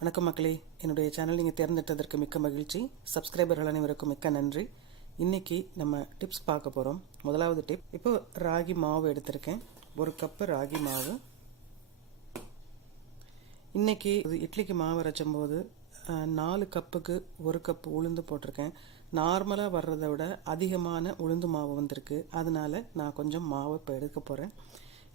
வணக்கம் மக்களே. என்னுடைய சேனல் நீங்கள் தேர்ந்தெடுத்ததற்கு மிக்க மகிழ்ச்சி. சப்ஸ்கிரைபர்கள் அனைவருக்கும் மிக்க நன்றி. இன்னைக்கு நம்ம டிப்ஸ் பார்க்க போகிறோம் முதலாவது டிப் இப்போ ராகி மாவு எடுத்திருக்கேன். ஒரு கப்பு ராகி மாவு. இன்னைக்கு இது இட்லிக்கு மாவு அரைச்சும் போது நாலு கப்புக்கு ஒரு கப்பு உளுந்து போட்டிருக்கேன். நார்மலாக வர்றதை விட அதிகமான உளுந்து மாவு வந்திருக்கு. அதனால நான் கொஞ்சம் மாவு இப்போ எடுக்க போகிறேன்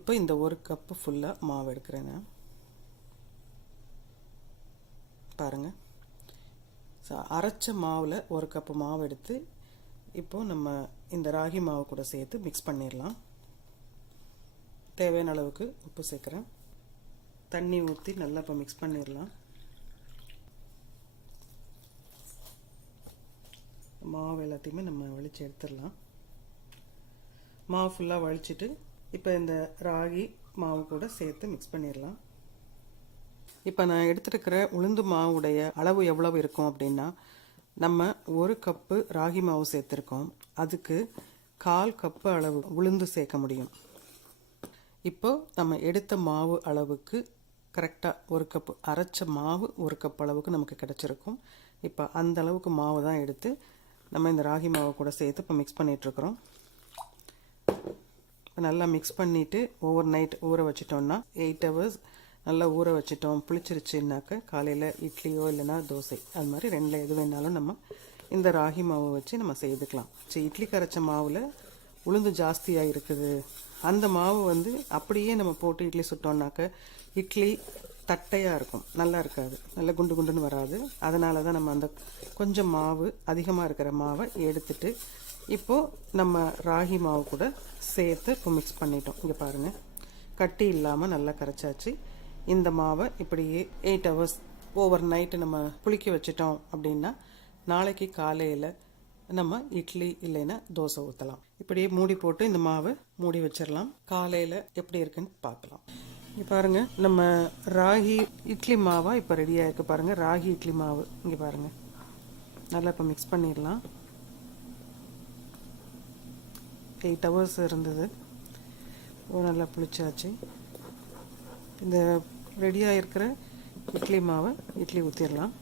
இப்போ இந்த ஒரு கப்பு ஃபுல்லாக மாவு எடுக்கிறேன் நான். பாருங்கள் ஸோ அரைச்ச மாவில் ஒரு கப்பு மாவு எடுத்து இப்போது நம்ம இந்த ராகி மாவு கூட சேர்த்து மிக்ஸ் பண்ணிடலாம் தேவையான அளவுக்கு உப்பு சேர்க்குறேன். தண்ணி ஊற்றி நல்லா இப்போ மிக்ஸ் பண்ணிடலாம் மாவு எல்லாத்தையுமே நம்ம வலிச்சு எடுத்துடலாம் மாவு ஃபுல்லாக வலிச்சிட்டு இப்போ இந்த ராகி மாவு கூட சேர்த்து மிக்ஸ் பண்ணிடலாம் இப்போ நான் எடுத்துருக்கிற உளுந்து மாவுடைய அளவு எவ்வளவு இருக்கும் அப்படின்னா நம்ம ஒரு கப்பு ராகி மாவு சேர்த்துருக்கோம். அதுக்கு கால் கப்பு அளவு உளுந்து சேர்க்க முடியும். இப்போ நம்ம எடுத்த மாவு அளவுக்கு கரெக்டாக ஒரு கப்பு அரைச்ச மாவு ஒரு கப் அளவுக்கு நமக்கு கிடச்சிருக்கும். இப்போ அந்த அளவுக்கு மாவு தான் எடுத்து நம்ம இந்த ராகி மாவை கூட சேர்த்து இப்போ மிக்ஸ் பண்ணிகிட்ருக்குறோம் நல்லா மிக்ஸ் பண்ணிவிட்டு ஓவர் நைட் ஊற வச்சிட்டோன்னா எயிட் ஹவர்ஸ் நல்லா ஊற வச்சிட்டோம். புளிச்சிருச்சுன்னாக்க காலையில் இட்லியோ இல்லைன்னா தோசை. அது மாதிரி ரெண்டில் எது வேணாலும் நம்ம இந்த ராகி மாவை வச்சு நம்ம செய்துக்கலாம். சரி இட்லி கரைச்ச மாவில் உளுந்து ஜாஸ்தியாக இருக்குது. அந்த மாவு வந்து அப்படியே நம்ம போட்டு இட்லி சுட்டோம்னாக்க இட்லி தட்டையாக இருக்கும். நல்லா இருக்காது. நல்லா குண்டு குண்டுன்னு வராது. அதனால தான் நம்ம அந்த கொஞ்சம் மாவு அதிகமாக இருக்கிற மாவை எடுத்துட்டு இப்போது நம்ம ராகி மாவு கூட சேர்த்து இப்போ மிக்ஸ் பண்ணிட்டோம். இங்கே பாருங்கள் கட்டி இல்லாமல் நல்லா கரைச்சாச்சு. இந்த மாவை இப்படியே எயிட் ஹவர்ஸ் ஓவர் நைட்டு நம்ம புளிக்க வச்சிட்டோம் அப்படின்னா நாளைக்கு காலையில் நம்ம இட்லி இல்லைன்னா தோசை ஊற்றலாம் இப்படியே மூடி போட்டு இந்த மாவை மூடி வச்சிடலாம் காலையில் எப்படி இருக்குன்னு பார்க்கலாம். இங்கே பாருங்க நம்ம ராகி இட்லி மாவாக இப்போ ரெடியாக இருக்குது பாருங்கள் ராகி இட்லி மாவு. இங்கே பாருங்கள் நல்லா இப்போ மிக்ஸ் பண்ணிடலாம் எயிட் ஹவர்ஸ் இருந்தது. நல்லா புளிச்சாச்சு. இந்த ரெடியாக இருக்கிற இட்லி மாவை இட்லி ஊற்றிடலாம்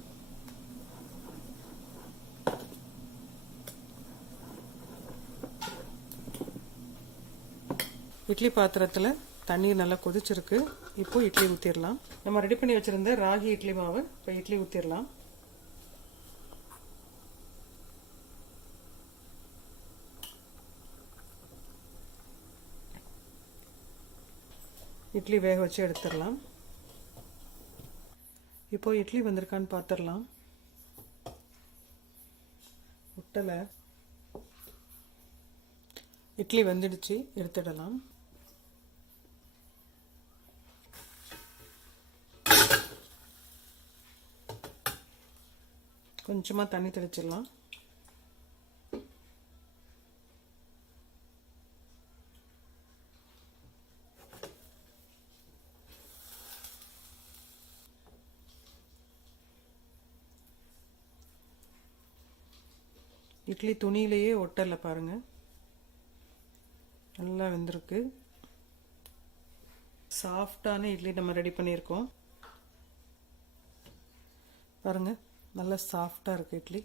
இட்லி பாத்திரத்தில் தண்ணீர் நல்லா கொதிச்சிருக்கு. இப்போ இட்லி ஊற்றிடலாம் நம்ம ரெடி பண்ணி வச்சுருந்த ராகி இட்லி மாவு இப்போ இட்லி ஊற்றிடலாம் இட்லி வேக வச்சு எடுத்துடலாம். இப்போ இட்லி வந்திருக்கான்னு பார்த்துடலாம் முட்டலை. இட்லி வந்துடுச்சு எடுத்துடலாம். கொஞ்சமாக தண்ணி தெளிச்சிடலாம். இட்லி துணியிலேயே ஒட்டலை பாருங்க. நல்லா வெந்திருக்கு. சாஃப்டான இட்லி நம்ம ரெடி பண்ணியிருக்கோம். பாருங்க நல்லா சாஃப்டாக இருக்கு இட்லி.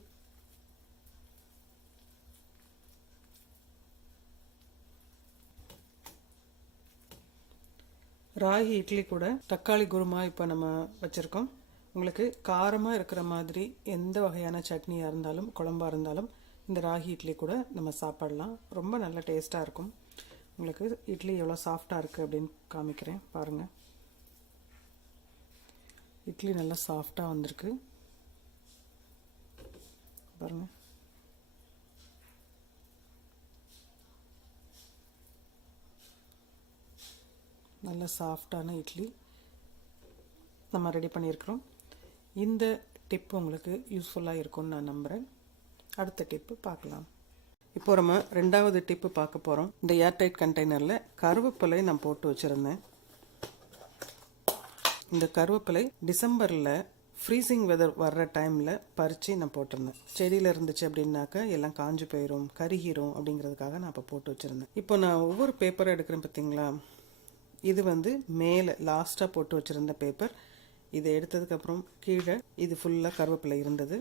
ராகி இட்லி கூட தக்காளி குருமா இப்போ நம்ம வச்சுருக்கோம். உங்களுக்கு காரமாக இருக்கிற மாதிரி எந்த வகையான சட்னியாக இருந்தாலும் குழம்பா இருந்தாலும் இந்த ராகி இட்லி கூட நம்ம சாப்பிடலாம். ரொம்ப நல்ல டேஸ்ட்டாக இருக்கும். உங்களுக்கு இட்லி எவ்வளோ சாஃப்டாக இருக்குது அப்படின்னு காமிக்கிறேன். பாருங்கள் இட்லி நல்லா சாஃப்டாக வந்திருக்கு. பாருங்கள் நல்ல சாஃப்டான இட்லி நம்ம ரெடி பண்ணியிருக்கிறோம். இந்த டிப் உங்களுக்கு யூஸ்ஃபுல்லாக இருக்கும்னு நான் நம்புகிறேன் அடுத்த டிப்பு பார்க்கலாம். இப்போ நம்ம ரெண்டாவது டிப்பு பார்க்க போகிறோம் இந்த ஏர்டைட் கண்டெய்னரில் கருவேப்பிலை நான் போட்டு வச்சுருந்தேன். இந்த கருவேப்பிலை டிசம்பரில் ஃப்ரீசிங் வெதர் வர்ற டைமில் பறித்து நான் போட்டிருந்தேன். செடியில் இருந்துச்சு அப்படின்னாக்கா எல்லாம் காஞ்சு போயிடும் கருகிரும் அப்படிங்கிறதுக்காக நான் இப்போ போட்டு வச்சுருந்தேன். இப்போ நான் ஒவ்வொரு பேப்பரை எடுக்கிறேன் பார்த்தீங்களா இது வந்து மேலே லாஸ்ட்டாக போட்டு வச்சுருந்த பேப்பர் இதை எடுத்ததுக்கப்புறம் கீழே இது ஃபுல்லாக கருவேப்பிலை இருந்தது.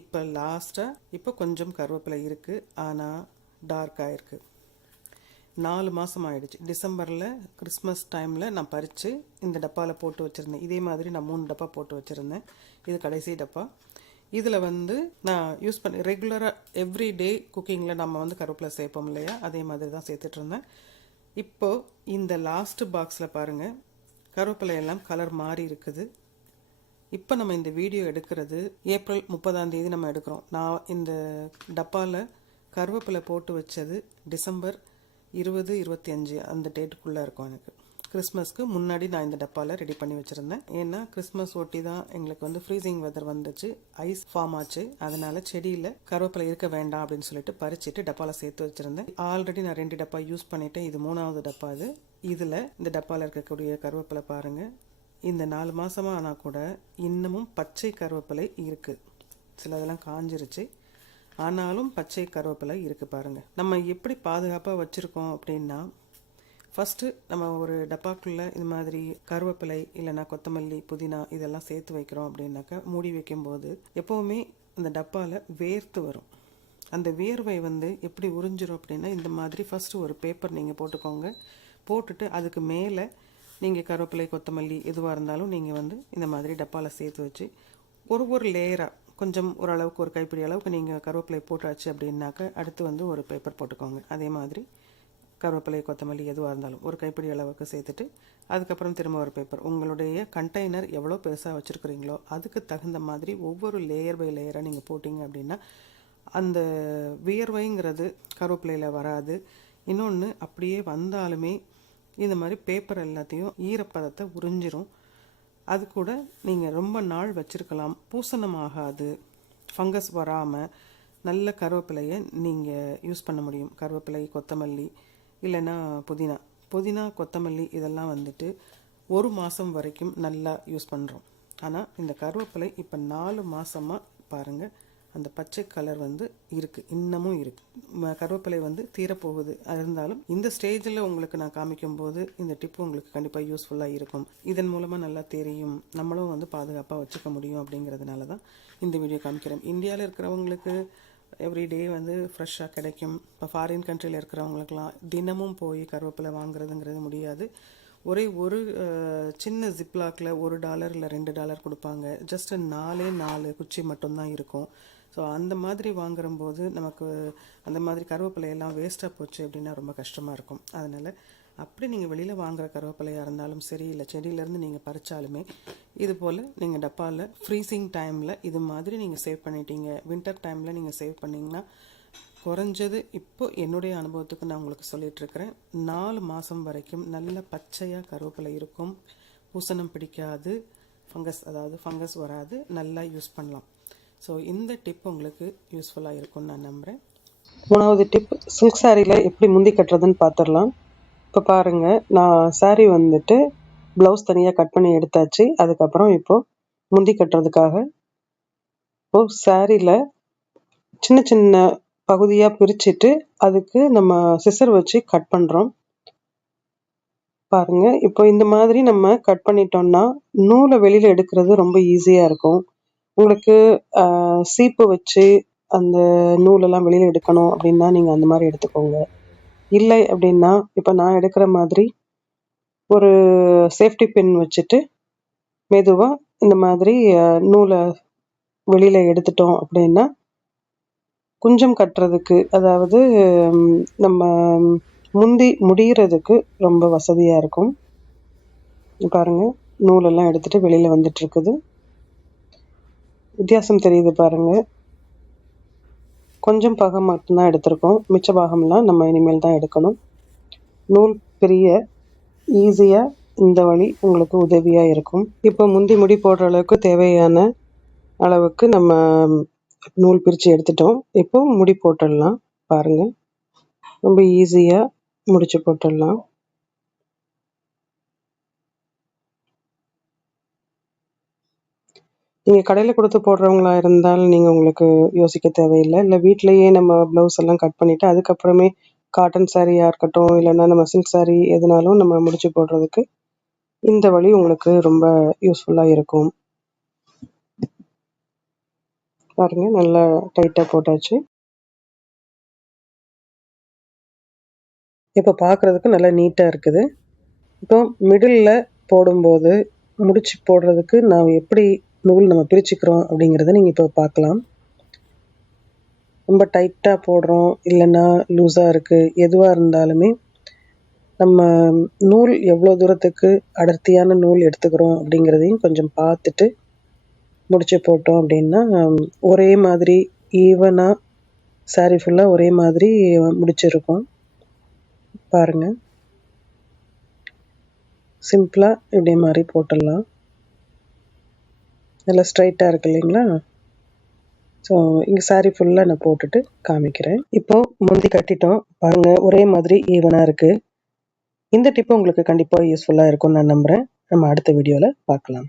இப்போ லாஸ்ட்டாக இப்போ கொஞ்சம் கருவேப்பிலை இருக்குது ஆனால் டார்க்காக இருக்குது நாலு மாதம் ஆயிடுச்சு. டிசம்பரில் கிறிஸ்மஸ் டைமில் நான் பறித்து இந்த டப்பாவில் போட்டு வச்சுருந்தேன். இதே மாதிரி நான் மூணு டப்பா போட்டு வச்சுருந்தேன். இது கடைசி டப்பா. இதில் வந்து நான் யூஸ் பண்ணி ரெகுலராக எவ்ரி டே குக்கிங்கில் நம்ம வந்து கருவேப்பிலை சேர்ப்போம் இல்லையா? அதே மாதிரி தான் சேர்த்துட்ருந்தேன் இப்போது இந்த லாஸ்ட்டு பாக்ஸில் பாருங்கள் கருவேப்பிலையெல்லாம் கலர் மாறி இருக்குது. இப்போ நம்ம இந்த வீடியோ எடுக்கிறது ஏப்ரல் முப்பதாம் தேதி நம்ம எடுக்கிறோம். நான் இந்த டப்பாவில் கருவேப்பிலை போட்டு வச்சது டிசம்பர் இருபது இருபத்தி அஞ்சு அந்த டேட்டுக்குள்ளே இருக்கும் எனக்கு. கிறிஸ்மஸ்க்கு முன்னாடி நான் இந்த டப்பாவில் ரெடி பண்ணி வச்சுருந்தேன். ஏன்னா கிறிஸ்மஸ் ஒட்டி தான் எங்களுக்கு வந்து ஃப்ரீசிங் வெதர் வந்துச்சு. ஐஸ் ஃபார்ம் ஆச்சு. அதனால செடியில் கருவேப்பிலை இருக்க வேண்டாம் அப்படின்னு சொல்லிட்டு பறிச்சுட்டு டப்பாவில் சேர்த்து வச்சுருந்தேன். ஆல்ரெடி நான் ரெண்டு டப்பா யூஸ் பண்ணிட்டேன். இது மூணாவது டப்பா இது. இதில் இந்த டப்பாவில் இருக்கக்கூடிய கருவேப்பிலை பாருங்கள் இந்த நாலு மாதமாக ஆனால் கூட இன்னமும் பச்சை கருவேப்பிலை இருக்குது சிலதெல்லாம் காஞ்சிருச்சு. ஆனாலும் பச்சை கருவேப்பிலை இருக்குது பாருங்கள் நம்ம எப்படி பாதுகாப்பாக வச்சுருக்கோம் அப்படின்னா ஃபஸ்ட்டு நம்ம ஒரு டப்பாக்குள்ளே இது மாதிரி கருவேப்பிலை இல்லைன்னா கொத்தமல்லி புதினா இதெல்லாம் சேர்த்து வைக்கிறோம் அப்படின்னாக்கா மூடி வைக்கும்போது எப்போவுமே அந்த டப்பாவில் வேர்த்து வரும். அந்த வேர்வை வந்து எப்படி உறிஞ்சிரும் அப்படின்னா இந்த மாதிரி ஃபஸ்ட்டு ஒரு பேப்பர் நீங்கள் போட்டுக்கோங்க. போட்டுட்டு அதுக்கு மேலே நீங்கள் கருவேப்பிலை கொத்தமல்லி எதுவாக இருந்தாலும் நீங்கள் வந்து இந்த மாதிரி டப்பாவில் சேர்த்து வச்சு ஒரு ஒரு லேயராக கொஞ்சம் ஓரளவுக்கு ஒரு கைப்பிடி அளவுக்கு நீங்கள் கருவேப்பிலை போட்டாச்சு அப்படின்னாக்க அடுத்து வந்து ஒரு பேப்பர் போட்டுக்கோங்க. அதே மாதிரி கருவேப்பிலை கொத்தமல்லி எதுவாக இருந்தாலும் ஒரு கைப்பிடி அளவுக்கு சேர்த்துட்டு அதுக்கப்புறம் திரும்ப ஒரு பேப்பர் உங்களுடைய கண்டெய்னர் எவ்வளோ பெருசாக வச்சுருக்குறீங்களோ அதுக்கு தகுந்த மாதிரி ஒவ்வொரு லேயர் பை லேயராக நீங்கள் போட்டிங்க அப்படின்னா அந்த வியர்வைங்கிறது கருவேப்பிலையில் வராது. இன்னொன்று அப்படியே வந்தாலுமே இந்த மாதிரி பேப்பர் எல்லாத்தையும் ஈரப்பதத்தை உறிஞ்சிரும். அது கூட நீங்கள் ரொம்ப நாள் வச்சுருக்கலாம். பூசணம் ஆகாது. ஃபங்கஸ் வராமல் நல்ல கருவேப்பிலையை நீங்கள் யூஸ் பண்ண முடியும். கருவேப்பிலை கொத்தமல்லி இல்லைன்னா புதினா. புதினா கொத்தமல்லி இதெல்லாம் வந்துட்டு ஒரு மாதம் வரைக்கும் நல்லா யூஸ் பண்ணுறோம் ஆனால் இந்த கருவேப்பிலை இப்போ நாலு மாதமாக பாருங்கள் அந்த பச்சை கலர் வந்து இருக்குது இன்னமும் இருக்குது கருவேப்பிலை வந்து தீரப்போகுது. இருந்தாலும் இந்த ஸ்டேஜில் உங்களுக்கு நான் காமிக்கும் போது இந்த டிப்பு உங்களுக்கு கண்டிப்பாக யூஸ்ஃபுல்லாக இருக்கும். இதன் மூலமாக நல்லா தெரியும். நம்மளும் வந்து பாதுகாப்பாக வச்சுக்க முடியும் அப்படிங்கிறதுனால தான் இந்த வீடியோ காமிக்கிறேன். இந்தியாவில் இருக்கிறவங்களுக்கு எவ்ரிடே வந்து ஃப்ரெஷ்ஷாக கிடைக்கும். இப்போ ஃபாரின் கண்ட்ரியில் இருக்கிறவங்களுக்குலாம் தினமும் போய் கருவேப்பிலை வாங்குறதுங்கிறது முடியாது. ஒரே ஒரு சின்ன ஜிப்லாக்கில் ஒரு டாலர் இல்லை ரெண்டு டாலர் கொடுப்பாங்க. ஜஸ்ட் நாலே நாலு குச்சி மட்டும்தான் இருக்கும். ஸோ அந்த மாதிரி வாங்குறம்போது நமக்கு அந்த மாதிரி கருவேப்பிலையெல்லாம் வேஸ்ட்டாக போச்சு அப்படின்னா ரொம்ப கஷ்டமாக இருக்கும். அதனால் அப்படி நீங்கள் வெளியில் வாங்குகிற கருவேப்பிலையாக இருந்தாலும் சரி இல்லை செடியிலேருந்து நீங்கள் பறித்தாலுமே இது போல் நீங்கள் டப்பாவில் ஃப்ரீசிங் டைமில் இது மாதிரி நீங்கள் சேவ் பண்ணிட்டீங்க. வின்டர் டைமில் நீங்கள் சேவ் பண்ணிங்கன்னா குறைஞ்சது இப்போ என்னுடைய அனுபவத்துக்கு நான் உங்களுக்கு சொல்லிகிட்ருக்கிறேன் நாலு மாதம் வரைக்கும் நல்ல பச்சையாக கருவேப்பிலை இருக்கும். பூசணம் பிடிக்காது. ஃபங்கஸ் அதாவது ஃபங்கஸ் வராது. நல்லா யூஸ் பண்ணலாம். ஸோ இந்த டிப் உங்களுக்கு யூஸ்ஃபுல்லாக இருக்கும்னு நான் நம்புகிறேன் மூணாவது டிப் சில்க் சாரியில் எப்படி முந்தி கட்டுறதுன்னு பார்த்துடலாம் இப்போ பாருங்கள் நான் சாரீ வந்துட்டு ப்ளவுஸ் தனியாக கட் பண்ணி எடுத்தாச்சு. அதுக்கப்புறம் இப்போது முந்தி கட்டுறதுக்காக இப்போது சாரியில் சின்ன சின்ன பகுதியாக பிரிச்சுட்டு அதுக்கு நம்ம சிசர் வச்சு கட் பண்ணுறோம் பாருங்கள் இப்போ இந்த மாதிரி நம்ம கட் பண்ணிட்டோம்னா நூலை வெளியில் எடுக்கிறது ரொம்ப ஈஸியாக இருக்கும். உங்களுக்கு சீப்பு வச்சு அந்த நூலெல்லாம் வெளியில் எடுக்கணும் அப்படின்னா நீங்கள் அந்த மாதிரி எடுத்துக்கோங்க. இல்லை அப்படின்னா இப்போ நான் எடுக்கிற மாதிரி ஒரு சேஃப்டி பின் வச்சுட்டு மெதுவாக இந்த மாதிரி நூலை வெளியில் எடுத்துட்டோம் அப்படின்னா குஞ்சம் கட்டுறதுக்கு அதாவது நம்ம முந்தி முடிகிறதுக்கு ரொம்ப வசதியாக இருக்கும். பாருங்கள் நூலெல்லாம் எடுத்துகிட்டு வெளியில் வந்துட்டுருக்குது வித்தியாசம் தெரியுது பாருங்க. கொஞ்சம் பாகம் மட்டும்தான் எடுத்திருக்கோம். மிச்ச பாகம்லாம் நம்ம இனிமேல் தான் எடுக்கணும். நூல் பெரிய ஈஸியாக இந்த வழி உங்களுக்கு உதவியாக இருக்கும். இப்போ முந்தி முடி போடுற அளவுக்கு தேவையான அளவுக்கு நம்ம நூல் பிரித்து எடுத்துட்டோம். இப்போ முடி போட்டுடலாம் பாருங்கள் ரொம்ப ஈஸியாக முடிச்சு போட்டுடலாம். நீங்கள் கடையில் கொடுத்து போடுறவங்களா இருந்தால் நீங்கள் உங்களுக்கு யோசிக்க தேவையில்லை. இல்லை வீட்டிலையே நம்ம ப்ளவுஸ் எல்லாம் கட் பண்ணிவிட்டு அதுக்கப்புறமே காட்டன் சாரியாக இருக்கட்டும் இல்லைன்னா நம்ம சில்க் சாரீ எதுனாலும் நம்ம முடிச்சு போடுறதுக்கு இந்த வழி உங்களுக்கு ரொம்ப யூஸ்ஃபுல்லாக இருக்கும். பாருங்க நல்லா டைட்டாக போட்டாச்சு. இப்போ பார்க்குறதுக்கு நல்லா நீட்டாக இருக்குது. இப்போ மிடில் போடும்போது முடிச்சு போடுறதுக்கு நான் எப்படி நூல் நம்ம பிரிச்சுக்கிறோம் அப்படிங்கிறத நீங்கள் இப்போ பார்க்கலாம். ரொம்ப டைட்டாக போடுறோம் இல்லைன்னா லூஸாக இருக்குது எதுவாக இருந்தாலுமே நம்ம நூல் எவ்வளோ தூரத்துக்கு அடர்த்தியான நூல் எடுத்துக்கிறோம் அப்படிங்கிறதையும் கொஞ்சம் பார்த்துட்டு முடிச்சு போட்டோம் அப்படின்னா ஒரே மாதிரி ஈவனாக சாரீ ஃபுல்லாக ஒரே மாதிரி முடிச்சிருக்கோம். பாருங்கள் சிம்பிளாக இப்படி மாதிரி போட்டுடலாம். நல்லா ஸ்ட்ரைட்டாக இருக்கு இல்லைங்களா? ஸோ இங்கே சாரீ ஃபுல்லாக நான் போட்டுட்டு காமிக்கிறேன். இப்போ முந்தி கட்டிட்டோம். பாருங்கள் ஒரே மாதிரி ஈவனாக இருக்குது இந்த டிப்பு உங்களுக்கு கண்டிப்பாக யூஸ்ஃபுல்லாக இருக்கும்னு நான் நம்புகிறேன் நம்ம அடுத்த வீடியோவில் பார்க்கலாம்.